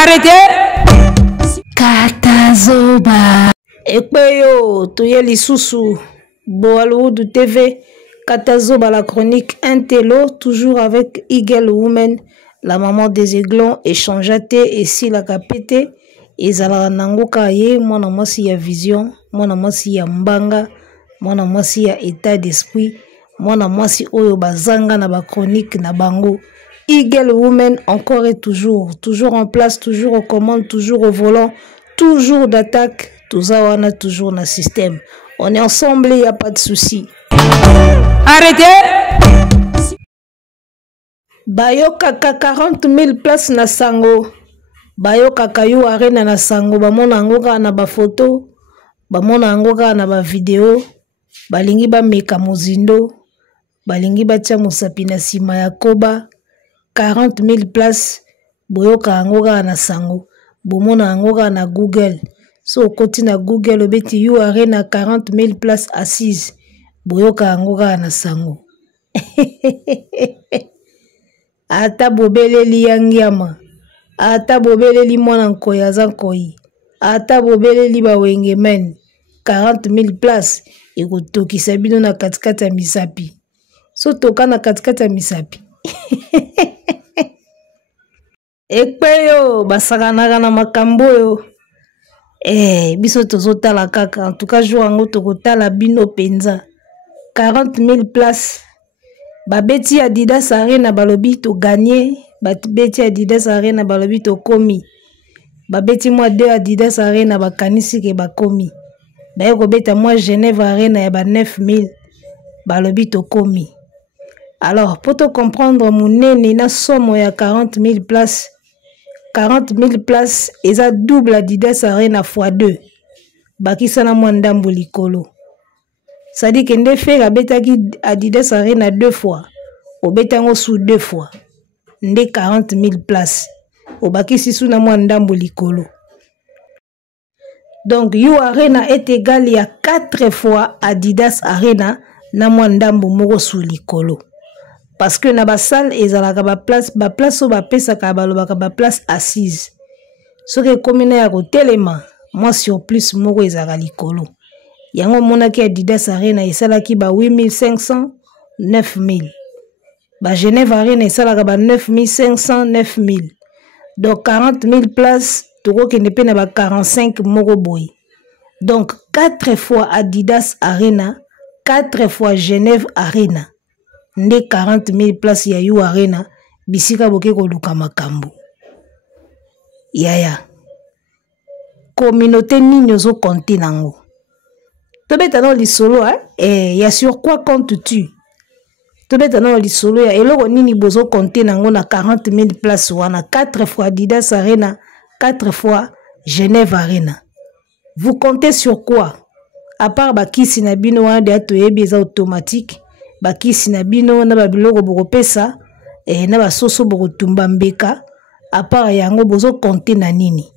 Arrêtez. Katazoba. Ekpeyo, toye lisusu. Boaloudu TV. Katazoba, la chronique Intello, toujours avec Eagle Woman, la maman des aiglons, échangeate et si la capete. Ezala nangoka ye, mwana mwasi ya vision, mwana mwasi ya mbanga, mwana mwasi ya état d'esprit, mwana mwasi oyo bazanga na ba chronique na bango. Eagle Woman, encore et toujours en place, toujours aux commandes, toujours au volant, toujours d'attaque, toujours toujours dans le système. On est ensemble, il n'y a pas de souci. Arrêtez! Bayoka 40 000 places na sango. Bayoka kayu arena na sango. Bamona angoka na ba photo. Bamona angoka na ba video. Balingi ba meka mozindo. Balingi ba tia mosapi na sima ya koba. 40 000 places. Boyoka angoka na sango. Bomona angoka na Google. So koti na Google obeti yu arena 40 000 places assises. Boyoka angoka na sango. Ata bobeleli yangiama. Ata bobeleli mwana nkoya za nkoi. Ata bobeleli bawenge men. 40 000 places. Ekotokisa bino na katikati ya misapi. So toka na katikati ya misapi. Ekpeyo basakanaka na makambo yo. Biso tozotala kaka. En tout cas jour ango tokotala bino penza. 40 000 places. Babeti Adidas Arena balobi to gagné. Babeti Adidas Arena balobi to komi. Babeti moi 2 Adidas Arena bakanisi ke bakomi. Baye kobeta moi Genève Arena ya ba 9 000 balobi to komi. Alors pour te comprendre monene na somo ya 40 000 places. 40 000 places eza double Adidas Arena x2. Bakisa na moi ndambo likolo. Ça dit que nde fait abetaki Adidas Arena 2 fois. Obetango sous 2 fois. Nde 40 000 places. Obakisi sous na moi ndambo likolo. Donc You Arena est égal à 4 fois Adidas Arena na moi ndambo moko sous likolo. Parce que na ba salle ezalaka ba place o ba pesa ka balobaka ba place assise. Ce que commune ya ko telema, moi sur plus moko ezalaka likolo. Yango monaki Adidas Arena esalaki ba 8500 9000. Ba Genève Arena esalaka ba 9500 9000. Donc 40 000 places toko kende pe na ba 45 moko boy. Donc 4 fois Adidas Arena, 4 fois Genève Arena. Nde 40 000 places ya You Arena bisika boke koluka makambo. Yaya. Communauté nini ozo compter nango. Tobeta na lisolo ya sur quoi comptes-tu? Tobeta na lisolo ya eloko nini bozo compter nango na 40 000 places wana 4 fois Adidas Arena, 4 fois Genève Arena. Vous comptez sur quoi? À part bakisi na bino wana de atoyebi eza automatique, bakisi na bino na babiloko bokopesa na basoso bokotumba mbeka, à part yango bozo compter na nini?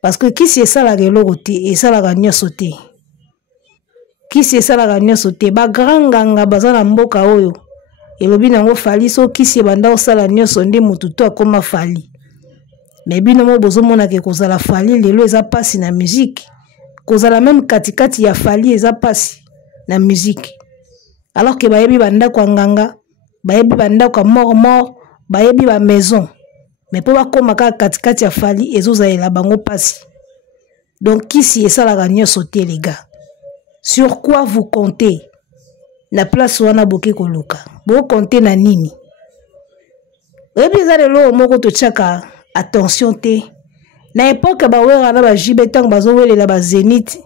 Parce que kisi esalaka eloko te, esalaka nyonso te. Kisi esalaka nyonso te, ba grand nganga baza na mboka oyo elobi nango fali so kisi ebanda osala nyonso nde mutu to akoma fali. Mais bino mo bozomona ke kozala fali lelo eza pasi na musique. Kozala même katikati ya fali eza pasi na musique. Alors que bayebi banda kwa nganga, bayebi banda kwa mort, bayebi ba maison. Mais po bakoma ka katikati ya fali ezozaela bango pasi. Donc kisi esalaka nyonso te les gars. Sur quoi vous comptez? La place wana boke koluka. Bo comptez na nini? Ebi za lelo moko to tchaka attention te. Na époque ba wera na ba jibetang bazo welela ba Zénith.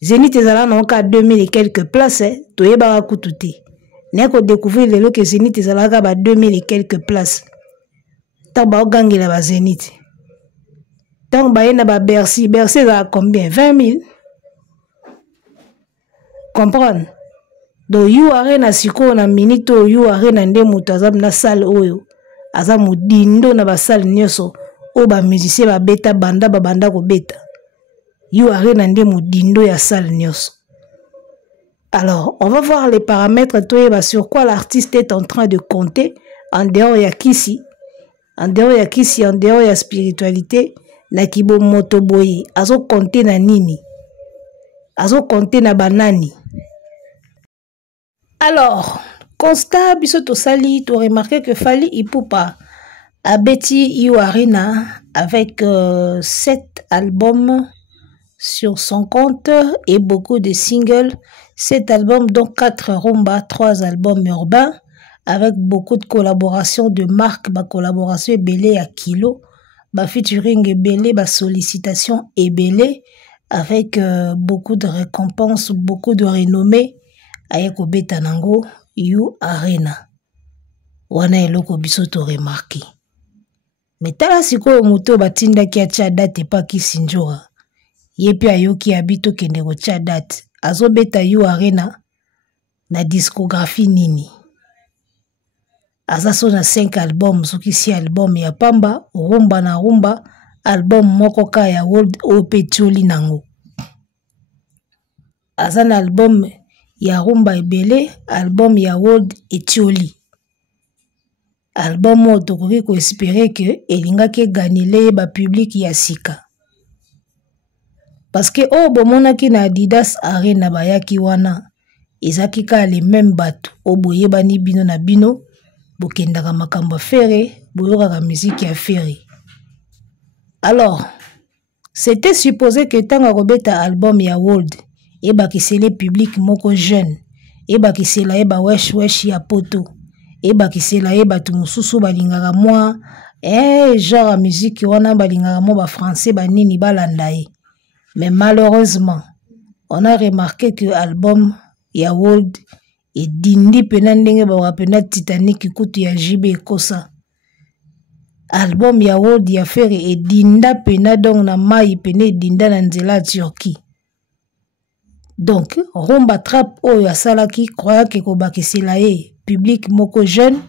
Zénith ezala na oka 2000 et quelques places, to yeba kutu te. Na ko découvrir lelo que Zénith ezala ka ba 2000 et quelques places. Ta ba ogangela ba Zénith. Tant ba yena ba Bercy ezala combien? 20 000. Comprendre? Donc You Arena siko na minito You Arena nde mutu azab na salle oyo. Aza mudindo na ba salle nyoso. O ba musicien ba beta banda ba banda ko beta. You Arena nde mudindo ya salle nyoso. Alors, on va voir les paramètres sur quoi l'artiste est en train de compter en dehors ya kisi. en dehors ya kisi, en dehors ya spiritualité, na kibo moto boye, azo compter na nini? Azo compter na banani? Alors, constat, biso to sali, to remarqué que Fally Ipupa a bêti You Arena avec 7 albums sur son compte et beaucoup de singles. 7 albums, donc 4 rumba, 3 albums urbains, avec beaucoup de collaborations de marques, ba collaboration belé à kilo, ba featuring belé, ba sollicitation et belé, avec beaucoup de récompenses, beaucoup de renommées, ayeko betanango You Arena. Wana eloko biso to remarqué. Mais tala sikoyo moto batinda ki atia date pa kisinjora. Yepi ayoki abito kende ko tia date. Azo beta You Arena na discographie nini. Aza so na 5 albums, soki si album ya pamba, rumba na rumba, album moko ka ya World OP Tioli nango. Aza na album ya rumba ebele, album ya World Etioli. Album oyo tokoki ko espérer que elingaki ganile ba public ya sika. Parce que oh bomonaki na Adidas Arena bayaki wana ezaki ka les mêmes bato o boyebani bino na bino bokendaka makambo fere boyokaka musique ya fere. Alors c'était supposé que tanga kobeta album ya World et bakisele public moko jeune et bakisela eba wesh wesh ya poto et bakisela eba tu mususu balingaka moi genre musique wana balingaka mo ba français ba nini balanda ye. Mais malheureusement on a remarqué que l'album ya World et dindi pena ndenge ba wapena Titanic kutu ya JB Kosa. Album ya World ya fere et dinda pena donc na mai pene dinda na nzela Turquie. Donc rumba trap oyo asalaki croyant que kobakisela ye public moko jeune,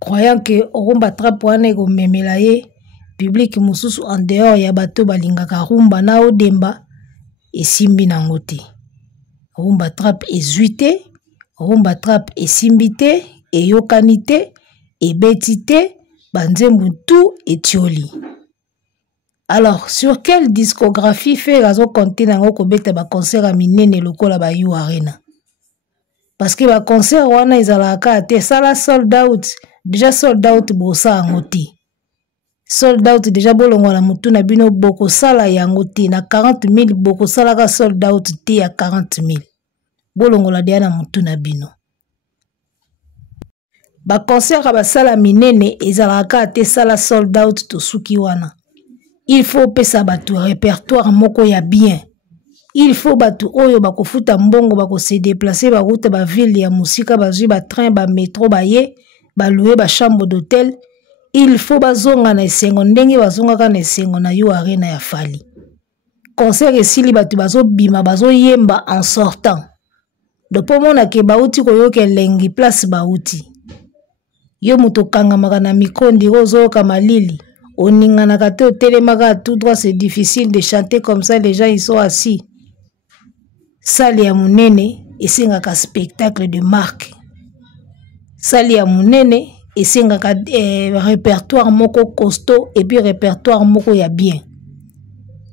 croyant que rumba trap wana ko memela ye public mususu en dehors ya bato balingaka rumba na odemba esimbi nango te. Rumba trap ezuite, rumba trap esimbi te, eyokani te, ebeti te, banzembu tout etioli. Alors, sur quelle discographie fait razo compter nango kobeta ba concert a minene lokola ba You Arena? Parce que ba concert wana ezalaka te sala sold out, déjà sold out bosa ngoti. Sold out déjà bolongo na mutu na bino boko sala yango te na 40 000 boko sala ka sold out te ya 40 000. Bolongo la dia na mutu na bino. Ba concert ba sala minene ezalaka te sala sold out to suki wana. Il faut pesa batu répertoire moko ya bien. Il faut batu oyo bako futa mbongo bako se déplacer ba route ba ville ya musika ba zui ba train ba métro ba ye ba louer ba chambre d'hôtel. Il faut bazonga na esengo ndenge bazonga na esengo na You Arena ya Fally. Concert esili batu bazo bima bazo yemba en sortant. Dopo mona ke bauti koyoke lengi place bauti. Yo muto kangamaka na mikondi rozo kamalili. Oningana te otelemaka tout droit, c'est difficile de chanter comme ça, les gens ils sont assis. Sali ya munene esengaka spectacle de marque. Sali ya munene esengaka répertoire moko costaud et puis répertoire moko ya bien.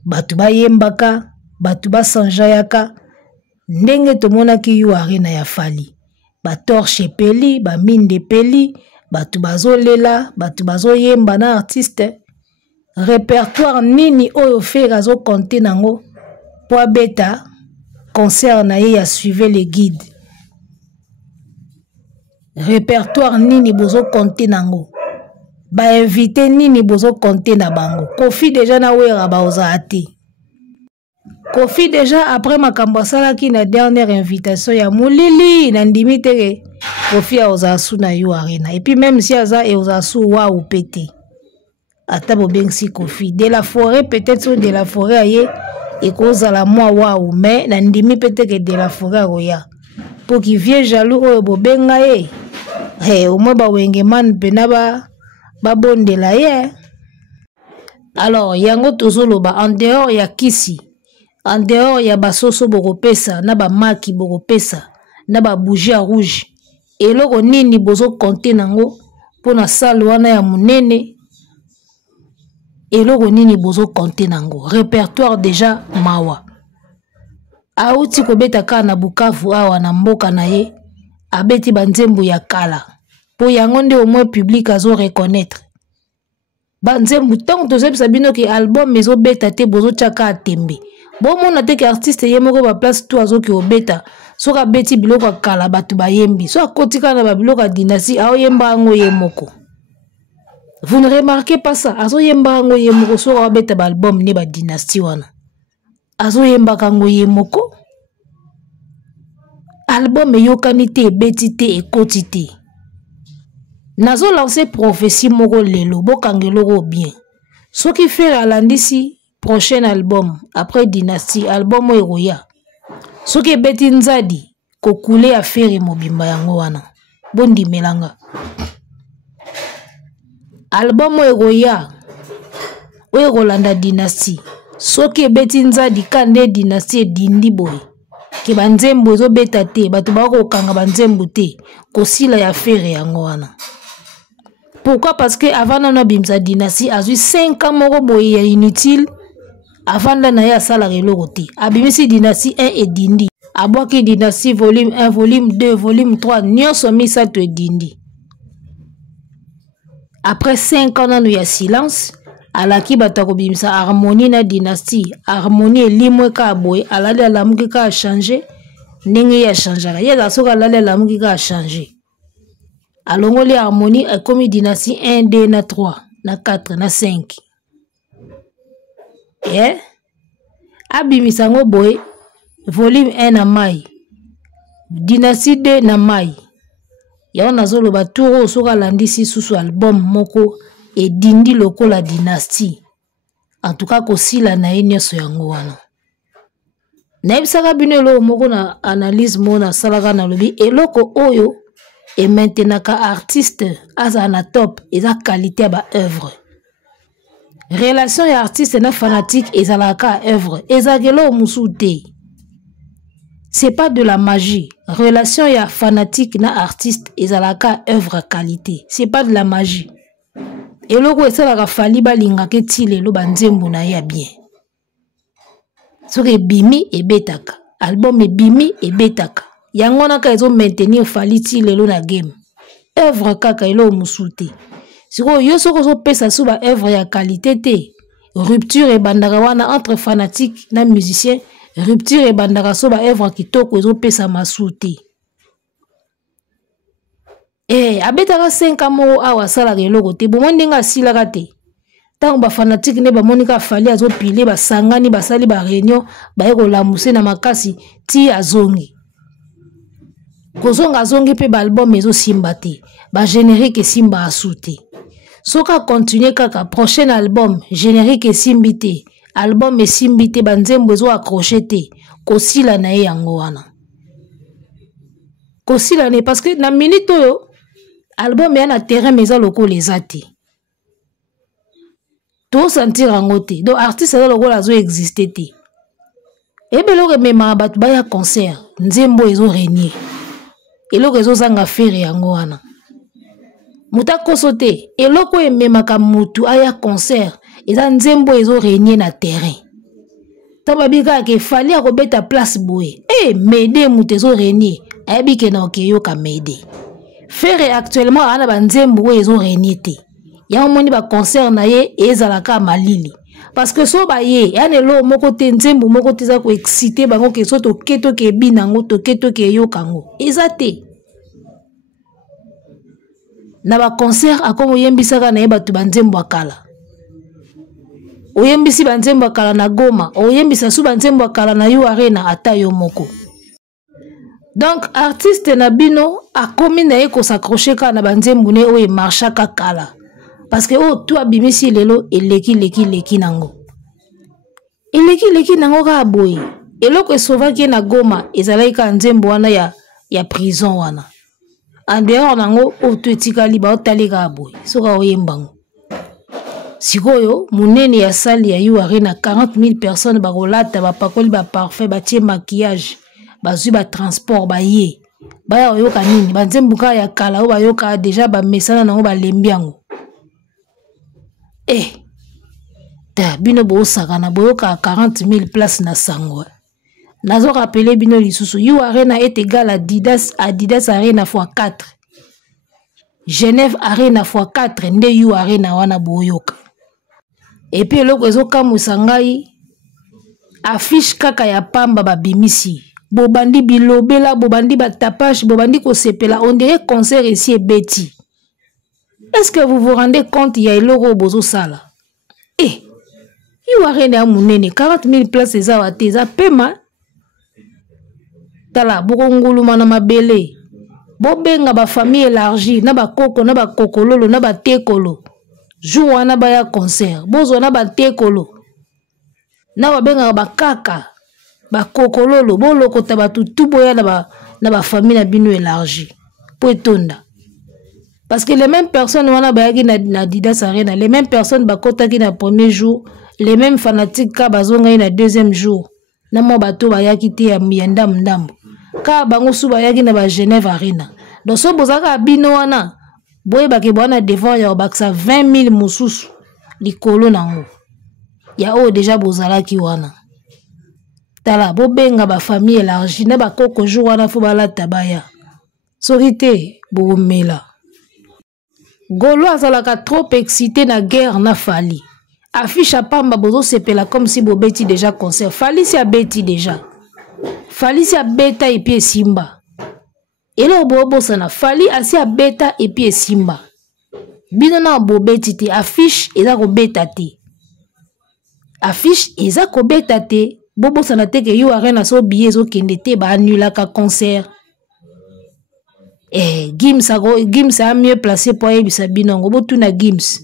Batu ba yembaka, batu ba sanjayaka, ndenge tomonaki You Arena ya Fally. Ba torche peli, ba minde peli, batu bazo lela, batu bazo yemba na artiste. Répertoire nini oyo fe razo compter nango po beta concert na ye ya suivre les guides. Répertoire nini bozo compter nango. Ba invité nini bozo compter na bango. Kofi déjà na wera ba oza ate. Kofi déjà après makambo salaki na dernière invitation ya mulili na ndimi teke Kofi a oza su na You Arena. Et puis même si aza e oza su wa ou pété. Atabo bengsi Kofi. De la forêt peut-être de la forêt aye et cause à la moi wa ou mais na ndimi peut-être que de la forêt roya. Pour qui vieux jaloux oyo bo benga ye. Hey, au moins ba wengeman pena ba bonde la ye. Alors yango tozolo ba en dehors ya kisi. En dehors ya basoso bokopesa na ba maki bokopesa na ba bougie rouge. Et loko nini bozo compter nango pona salle wana ya munene eloko nini bozo compter nango répertoire déjà mawa auti kobeta ka na Bukavu awa na mboka na ye abeti banzembo ya kala po yango nde au moins public azo reconnaître banzembo tant tozebisa bino ke album ezo beta te bozo chaka atembe bon mona te ke artiste ye moko ba place to azo ki obeta soka beti biloko kala batu bayembi so akotika na ba biloko dynastie ao yemba ngo ye moko. Vous ne remarquez pas ça? Azo yemba ngo ye moko so ka beta ba album ne ba dynastie wana azo yemba kango ye moko album yokani te beti te ekoti te. Nazo lancé prophétie moko lelo bokangeloko bien. Ce qui fait alandisi prochain album après dynastie album eroya. Ce qui beti nzadi kokule affaire mobimba yango wana. Bondi melanga. Album eroya Rolanda dynastie. Ce qui beti nzadi kande dynastie dindi boy. Ke banzembo ezo beta te batu bako kanga banzembo te kosila ya affaire yango wana. Pourquoi? Parce que avant na bimza dynastie a eu 5 ans moko boye inutile avant na ya sala reloko te. Abimisi dynastie 1 et dindi. Abwaki dynastie volume 1, volume 2, volume 3 nyonso misa to dindi. Après 5 ans na ya silence, alaki batako bimisa harmonie na dynastie, harmonie limwe ka boye, alali alamuki ka changer, ndenge ya changera. Yeza soka alali alamuki ka changer. Alongoli harmonie a commis dynastie 1, 2, na 3, na 4, na 5. Eh? Abimisango boy, volume 1 na mai. Dynastie 2 na mai. Yao nazolo baturo soka landisi susu album moko et dindi loko la dynastie. En tout cas, kosila na enyoso yango wana. Naibisaka bino lo moko na analyse mona salaka na lobi eloko oyo. Et maintenant, quand artiste a top, ils ont qualité à œuvre. Relation et artiste et fanatique, ils ont la œuvre. Ils ont c'est pas de la magie. Relation et fanatique na artiste, ils ont la œuvre qualité. C'est pas de la magie. Et le coup, ça la fali balinga ke tile lo banzembo na ya bien. So que bimi et betaka. Album et bimi et betaka. Yangona ka ezo maintenir faliti lelo na game. Œuvre kaka elo musuti. Siko yo soko zo pesa suba œuvre ya qualité te. Rupture e bandaka wana entre fanatique na musicien. Rupture e bandaka soba œuvre kitoko ezo pesa masuti. Abetaka 5 amo awa sala keloko te. Bo ndinga silaka te. Tango ba fanatique ne ba monika fali azo pile ba sangani ba sali ba réunion ba eko lamuse na makasi ti azongi. Kozonga zongi pe ba album ezo simba te. Ba générique simba asute. Soka continue kaka prochain album générique simbi te. Album simbi te banzembo ezo accroché te. Kosila na yango wana. Kosila ne parce que na minute oyo album ya na terrain meza loko les ati. To sentir yango te. Donc artiste za loko la zo exister te. Ebelo ke mema batu ba ya concert nzembo ezo régner. Eloko ezo zanga faire yango wana. Muta kosote, eloko ememaka mutu aya concert, eza nzembo ezo régner na terrain. Tamba bika ke fali akobeta place boye. Mede mutu ezo régner, ayebike na okeyo ka mede. Faire actuellement ana ba nzembo ezo régner te. Ya omoni ba concert na ye ezalaka malili. Parce que so ba ye, yane lo moko te nzembo moko te za ko exciter bango ke so to keto ke binango to keto ke yo kango. Ezate. Na ba concert akomo yembisaka na ye batu banzembo akala. Oyembisi banzembo akala na Goma, oyembisa su banzembo akala na Yu Arena ata yo moko. Donc artiste na bino akomi na ye ko s'accrocher ka na banzembo ne oye marchaka kala. Parce que oh toi bimisi lelo eleki nango. Eleki nango ka boye. Eloko esovaki na Goma ezalaki ka nzembo wana ya prison wana. En dehors nango oto etikali ba otalika boye. Soka oyembango. Sikoyo munene ya salle ya Yu Arena 40,000 personnes ba rolata ba pakoli ba parfait ba tie maquillage ba zui ba transport ba ye. baya oyoka nini banzembo ka ya kala o bayoka déjà ba mesana nango balembi yango ta bino bosakana boyoka 40 000 places na sango nazo rappeler bino lisusu You Arena est égal à Adidas Arena x4 Genève Arena x4 nde You Arena wana boyoka et puis eloko ezokamwisa ngai affiche kaka ya pamba babimisi bobandi bilobela bobandi batapage bobandi kosepela on dirait concert ici et beti. Est-ce que vous vous rendez compte ya eloko bozo sala You Arena ya munene 40 000 places eza wate eza pema tala bokonguluma na mabele bobenga ba famille élargie na ba koko na ba kokololo na ba tekolo jour wana ba ya concert bozo na ba tekolo na babenga ba kaka ba kokololo bolokota batutu boya na ba famille na bino élargie po etonda parce que les mêmes personnes wana bayaki na Adidas Arena les mêmes personnes bakotaki na premier jour les mêmes fanatiques ka bazonga na deuxième jour na mo bato bayaki te ya ndambo ka bango su bayaki na ba Genève Arena donc so bozaka bino wana boye bake bwana devant ya baksa 20 000 mususu likolo nango ya o déjà bozalaki wana tala bobenga ba famille élargie na ba koko jour wana fo balata baya soki te bomela Golo azalaka trop excité na guerre na Fali affiche à pamba bozo sepela comme si bobeti déjà concert Fali si abeti déjà Fali si abeta et puis simba elo bobo sana Fali asi abeta et puis simba bino na bobeti te affiche eza ko beta te affiche eza ko beta te bobo sana te ke You Arena so billet zo kende te ba annulaka concert Gims a mieux placé pour yebisa binongo botuna Gims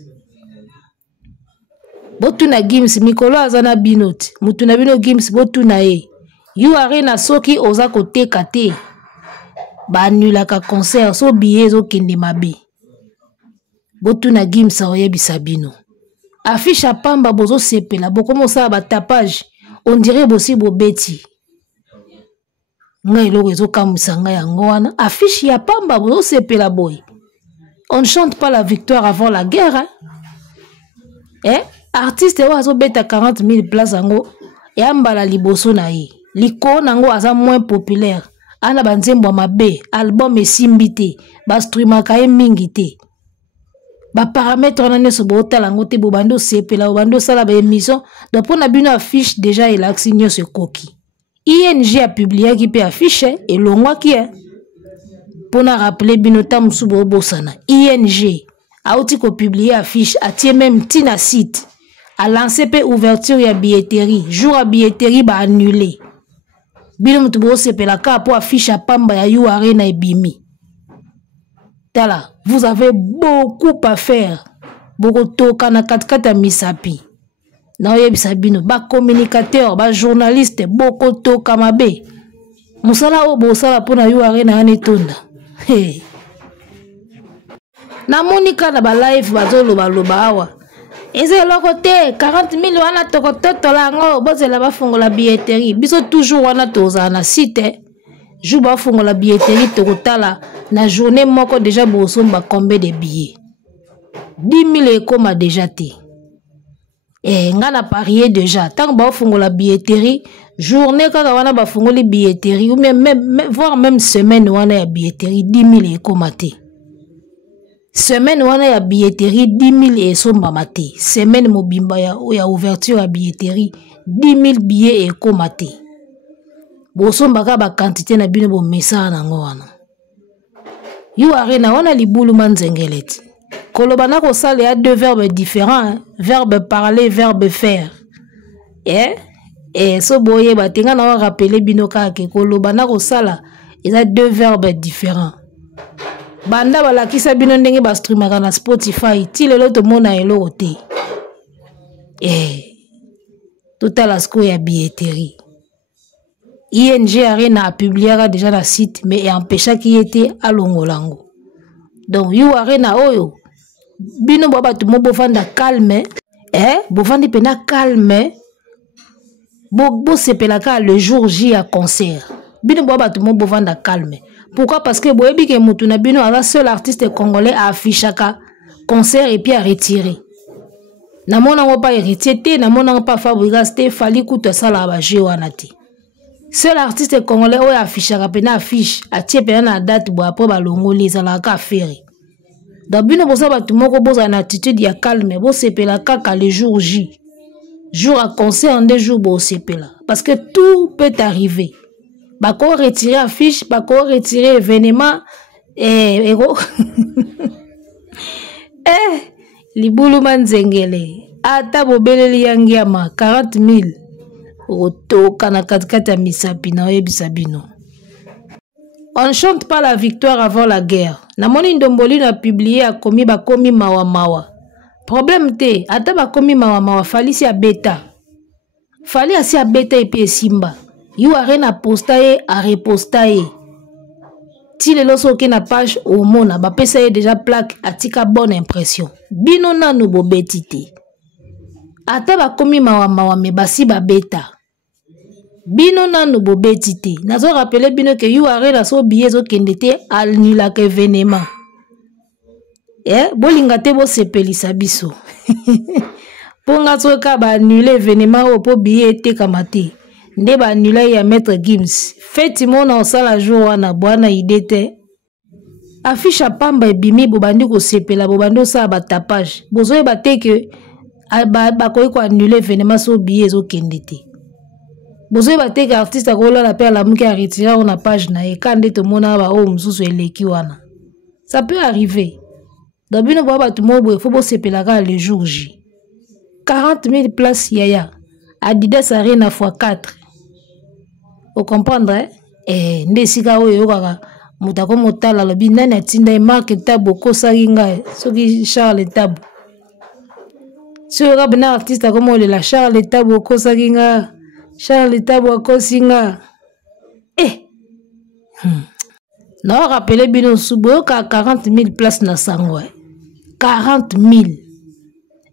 mikolo azana binoti mutuna bino Gims botuna ye You Arena soki oza koteka te ba annulaka concert so billet zo kende mabe botuna Gims oyebisa bino affiche à pamba bozo sepela bokomo sa ba tapage on dirait bosi bobeti ngai eloko ezokamwisa ngai yango wana affiche ya pamba bozo sepela boy on ne chante pas la victoire avant la guerre artiste oyo azobeta 40 000 places yango eyambala liboso na ye likolo nango aza moins populaire ana banzembo ya mabe album esimbi te bastreamaka ye mingi te baparametre wana nyonso bootala yango te bobandi osepela bobandi osala baémission donc mpo na bino affiche déjà elakisi nyonso ekoki ING a publié qui affiche et longwaki pour na rappeler bino ta musu bobosana ING a outi ko publier affiche a tie même tina site a lancé pe ouverture ya billetterie jour à billetterie ba annulé bino mutu bo sepela ka pour affiche a pamba ya You Arena et bimi tala vous avez beaucoup à faire beaucoup toka na katkata misapi na oyebisa bino ba communicateur ba journaliste boko toka mabe musala o bosala pona You Arena yani tonda na monika na ba live bazoloba loba awa eze loko te 40 000 wana toko totola ngo bozela bafungola billetterie biso toujours wana toza na site jour bafungola billetterie tokotala na journée moko déjà bosomba combien de billets 10 000 ekoma déjà te nga na parier déjà tant ba fungola billetterie journée kaka wana ba fungoli billetterie ou même voire même semaine wana ya billetterie 10 000 ekoma te semaine wana ya billetterie 10 000 esomba mate semaine mobimba ya ouverture ya billetterie 10 000 billets ekoma te bosomba ka ba quantité na bino bo message nango wana You Arena wana libulu manzengeleti koloba na kosala ya deux verbes différents verbe parler verbe faire so boye batenga na rappeler bino kaka koloba na kosala eza deux verbes différents banda balakisa bino ndenge ba streamaka na Spotify ti lelo to mona eloko te totala sko ya billetterie ING Arena a publié déjà la site mais empêcha qui était à longolango donc You Arena oyo bino baba tout mo bofanda calme bofandi pena calme bo sepelaka le jour J à concert bino baba tout mo bofanda calme Pourquoi? Parce que boyebi ke mutu na bino ala seul artiste congolais a affichaka concert et puis a retiré. Namona ngo pas héritier te, namona ngo pas Fabregas te, Fally Kuta sala ba jewana te. Seul artiste congolais oyo affichaka pena affiche, atie pena na date bo après ba longoli ezalaka affaire. Donc bino bosa batu moko boza na attitude ya calme, bo sepela kaka le jour J. Jour à concert en 2 jours bo sepela parce que tout peut arriver. Bako retirer affiche, bako retirer événement et libulu manzengele ata bobeleli yangiama 40 000 otoka na katikati ya misapi na oyebisa bino. On ne chante pas la victoire avant la guerre. Namoni Ndomboli na publié a komi bakomi mawa mawa. Problème te, ata bakomi mawa mawa Fally si a beta. Fally asi a beta et puis simba. You a rien à poster à reposter. Si le loso ke na page au mona ba pesa déjà plaque atika bonne impression. Bino na no bobetite. Ata bakomi mawa mawa me basi ba beta. Bino na no bobetite. Nazo rappeler bino que you a rien à so billet zo kendete alnula ke événement. Bolinga te bo sepelisa biso. Ponga so ka ba annuler événement o po billet te kamate. Nde ba annula ya Maître Gims. Feti mona osala jour wana bwana idete. Affiche pamba ebimi bobandi ko sepela bobandi osala ba tapage. Bozoye bate ke ba koyi ko annuler événement so billet zo kendete. Bozoye bate ke artiste akola la père la muki a retirer on a page na e kande to mona ba o msusu eleki wana. Ça peut arriver. Dabino ba batu mobo faut bo sepela ka le jour J. 40 000 places yaya. Adidas Arena x4. Vous comprenez? Ndesika oyo kaka mutako motala lobi nani atinda marque tabo kosaki ngai soki Charles Tabo. Si oyo bana artiste comme la Charles Tabo kosaki ngai Charles Tabo akosi ngai. Na rappelé bino subo ka 40 000 places na sango. 40 000.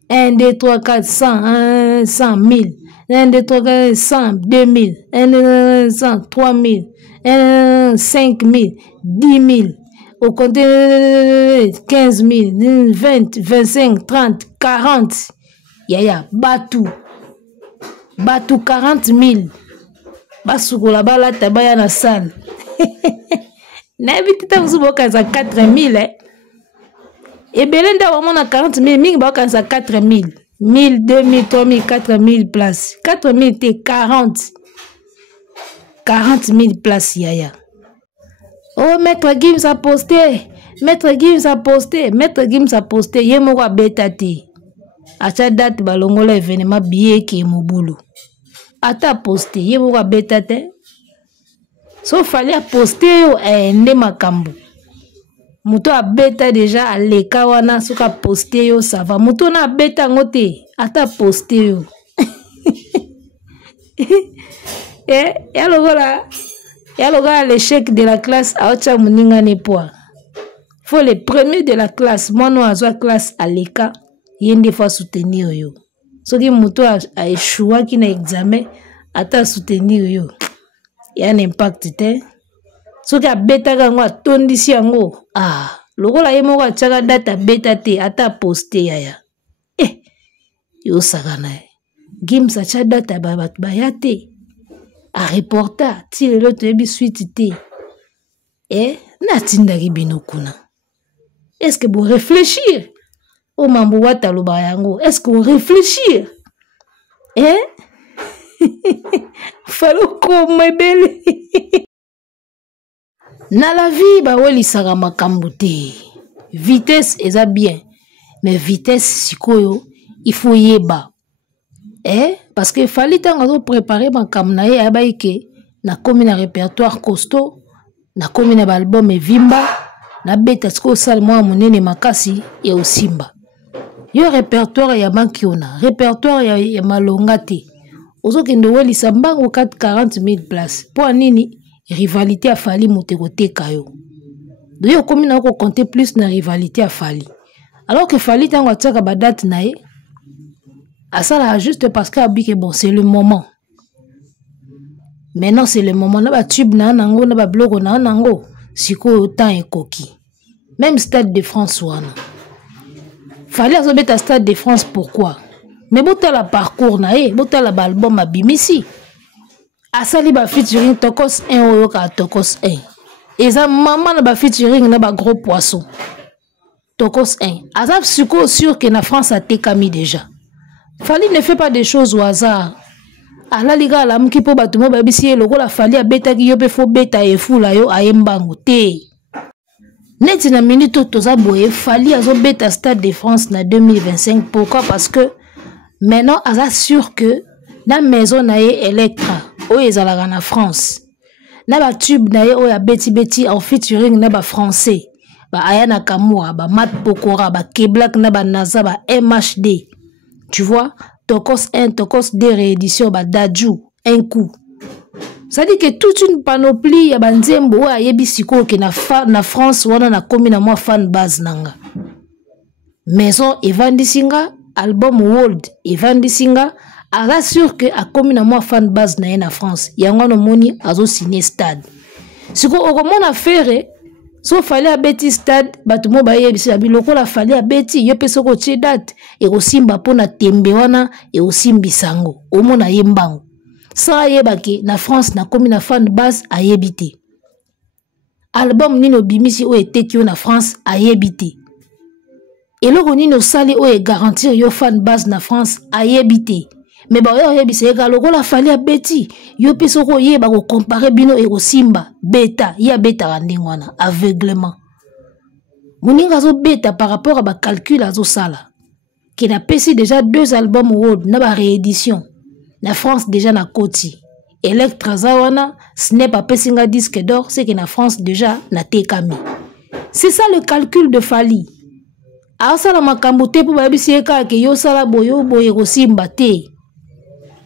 1 2 3 4 100 100 000. 1, 2, 3, 4, 100, 2000, 1, 2, 100, 3000, 1, 5000, 10 000, au compte 15 000, 20, 25, 30, 40. Yaya, Batou 40 000. Basukola bala tabaya na salle. N'habite vous boka za 4 000. Et belenda vraiment na 40 000, mingi boka za 4 000. 1000, 2000, 3000, 4000 places. 4000 t'es 40. 40 000 places, yaya. Oh, Maître Gims a posté. Maître Gims a posté. Maître Gims a posté. Yemora betati. À cette date, balongola événement billet qui est mon boulot. Ata posté. Yemora betati. Sauf fallait poster yo ende makambo. Muto a beta déjà à leka wana soka poster yo ça va. Muto na beta ngote ata poster yo. Yaloga l'échec de la classe a ocha muninga ne poa. Faut les premiers de la classe. Moi no azwa classe à leka yende fois soutenir yo. Soki muto a échoué qui na examen ata soutenir yo. Ya un impact te. Soki a beta gangwa tondisi yango. Lokola ye moko atchaka data beta te ata poste yaya. Yo sagana. Gims acha data babatu bayate. A reporter ti lelo toyebi suite te. Na tindaki bino kuna. Est-ce que vous réfléchir? O mambo wata loba yango. Est-ce que vous réfléchir? Falo comme belle. Na la vie, ba weli saka makambo te. Vitesse eza bien. Mais vitesse sikoyo, il faut yeba. Parce que fallait tango préparer makambo na ye abaike na komi na répertoire costaud, na komi na album evimba, na beta siko sal mwa monene makasi ya osimba. Yo répertoire ya mankiona, répertoire ya malonga te. Ozokende weli sambango 40 000 places. Pour nini? Rivalité a Fally motekote kayo. Doyo komi na ko compter plus na rivalité a Fally. Alors que Fally tango ataka ba date na ye. Asala juste parce que abike bon c'est le moment. Maintenant c'est le moment na ba tube na nango na ba blogo na nango. sikoyo temps ekoki. Même Stade de France wana. Fallait azobeta Stade de France pourquoi? Mais bota la parcours na ye, bota la album abimisi. Asali ba featuring Tokos 1 oyo ka Tokos 1. Eza maman na ba featuring na ba gros poisson. Tokos 1. Azab suko sûr que na France a tekami déjà. Fallait ne fait pas des choses au hasard. Ala liga la mki po batumo ba bisi loko la Fallait abeta ki yo pe fo beta e fula yo ayembango te. Neti na minute toza boye Fallait azo beta Stade de France na 2025. Pourquoi? Parce que maintenant aza sûr que na maison na ye Electra o ezalaka na France. Na ba tube na ye o ya beti en featuring na ba français. Ba Ayana Kamura, ba Mat Pokora, ba Keblak na ba Naza, ba MHD. Tu vois? Tokos 1, Tokos 2 réédition, ba Dadju, un coup. Ça dit que toute une panoplie ya banzembo wa yebi siko ke na France wana na komi na moi fan base nanga. Maison Evandi Singa, album World Evandi Singa, ala sûr que a komi na moi fan base na ye na France. Yango no moni azo signer Stade. Siko okomona faire so Fallait abeti Stade batumo ba yebisi biloko la Fallait abeti yo pe soko tie date e kosimba pona tembe wana e osimbi sango omona yembango. Sa yebaki na France na komi na fan base a yebite. Album nino bimisi o eteki na France a yebite. Eloko nino sali o e garantir yo fan base na France a yebite. Mais ba yo yebise ka loko la Fallait abeti yo pe soko yeba ko comparer bino e ko simba beta ya beta randingwana aveuglement. Moninga zo beta par rapport à ba calcul azo sala. Qui n'a pesi déjà 2 albums World na ba réédition. La France déjà na koti. Electra Zawana, ce n'est pas pesinga disque d'or, c'est que la France déjà na tekami. C'est ça le calcul de Fally. Asala makambote pour babisi eka ke yo sala boyo boye kosimba te.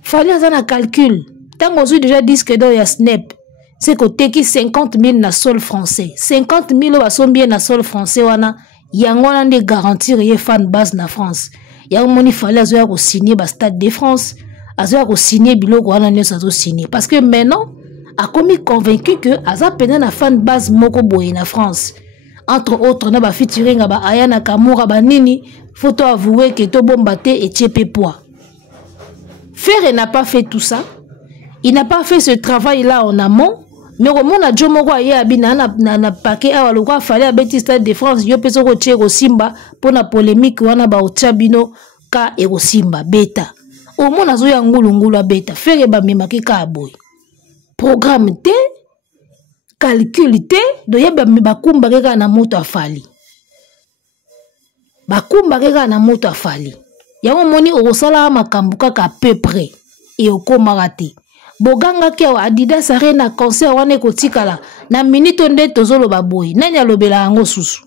Fally azana calcul. Tant qu'on déjà disque d'or ya Snap, c'est que teki 50 000 na sol français. 50 000 ba sombie na sol français wana, yangwana de garantir ye fan base na France. Yang moni Fally azoya ko signer ba Stade de France. Azoya ko signer biloko wana nyonso azo signer parce que maintenant a commis convaincu que aza pena na fan base moko boye na France. Entre autres na ba featuring ba Ayana Kamura ba nini, faut avouer que to bombate et tiepe poids. Ferre n'a pas fait tout ça. Il n'a pas fait ce travail là en amont. Mais au moment où Jomo Roye abina na paquet a le Fallait abeti Stade de France yo peso ko tie ko simba pour na polémique wana ba ochabino ka e ko simba beta. Au moment où ya ngulu beta Ferre ba memaki ka boy. Programme te calcul te do yeba bakumba keka na moto afali. Bakumba keka na moto afali. Yango moni okosala makambo kaka peu près et okomaka te. Boganga ke Adidas Arena concert wane kotikala na minute nde tozoloba boy. Nani alobela yango susu?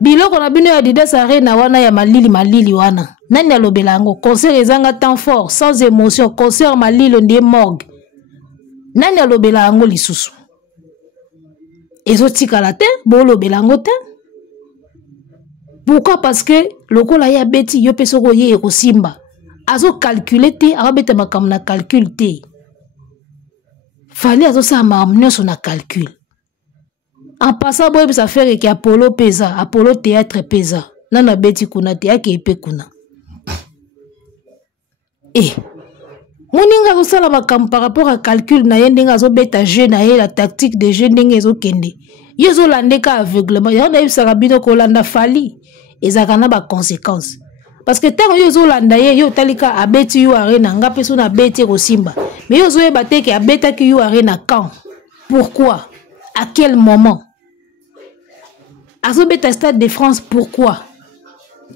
Biloko na bino Adidas Arena wana ya malili wana. Nani alobela yango? Concert ezanga temps fort, sans émotion, concert malili ndie morgue. Nani alobela yango lisusu? Ezotikala te, bolobela yango te. Pourquoi? Parce que lokola ya beti yo pesoko ye ekosimba. Azo calculer te, arabeta makam na calcul te. Fallait azo sa mamnyo son na calcul. En passant boy ça faire que Apollo pesa, Apollo théâtre pesa. Nana beti kuna te ake epe kuna. Moninga ko sala makam par rapport à calcul na yendinga zo beta jeu na ye la tactique de jeu ndenge zo kende. Yezo landeka aveuglement. Ya na yebisa bino ko landa Fally. Ezakana ba conséquences. Parce que tant yo zo landa ye yo talika abeti yo arena nga peso na beti ko simba. Mais yo zo yeba te ke abeta ki yo arena quand? Pourquoi? À quel moment? Azo beta Stade de France pourquoi?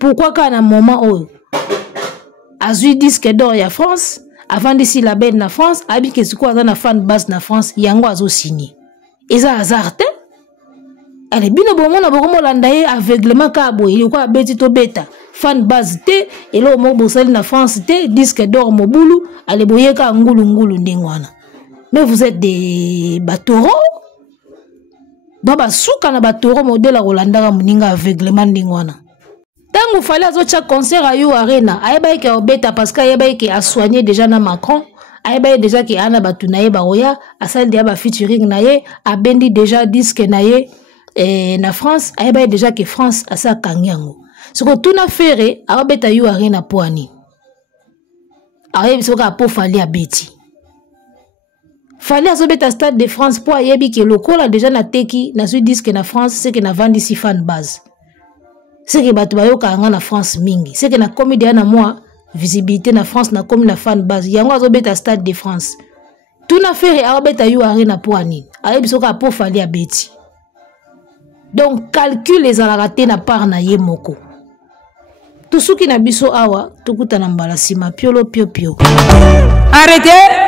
Pourquoi quand à un moment où Azu disque d'or ya France avant de si la belle na France abi ke siko aza na fan base na France yango azo signé. Eza hasard te? Ale bino bomo na bomo landa ye aveuglement ka boy ko abeti to beta fan base te elo mo bosali na France te disque d'or mobulu ale boyeka ngulu ndengwana. Mais vous êtes des batoro baba souka na batoro modèle Rolanda muninga aveuglement ndengwana. Tango Fallait azo cha concert à yo arena ayeba ke obeta parce que ayeba ke a soigné déjà na Macron ayeba déjà que ana batu na ye ba oya asali dia ba featuring na ye abendi déjà disque na ye na France ayeba déjà que France asa kanyango soko tuna fere abeta yu arena poani ayebi soka po fali abeti fali azobeta Stade de France po ayebi que lokola déjà na teki na su disque na France c'est que na vandi si fan base c'est que batu bayoka nga na France mingi c'est que na comédie na moi visibilité na France na comme na fan base yango azobeta Stade de France tuna fere abeta yu arena poani ayebi soka po fali abeti donc calcul les alaraté na part na ye moko tout ce qui na biso awa tukuta na mbala sima piolo pio pio arrêtez.